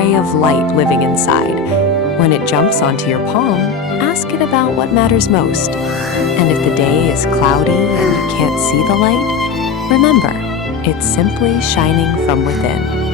ray of light living inside. When it jumps onto your palm, ask it about what matters most. And if the day is cloudy and you can't see the light, remember, it's simply shining from within.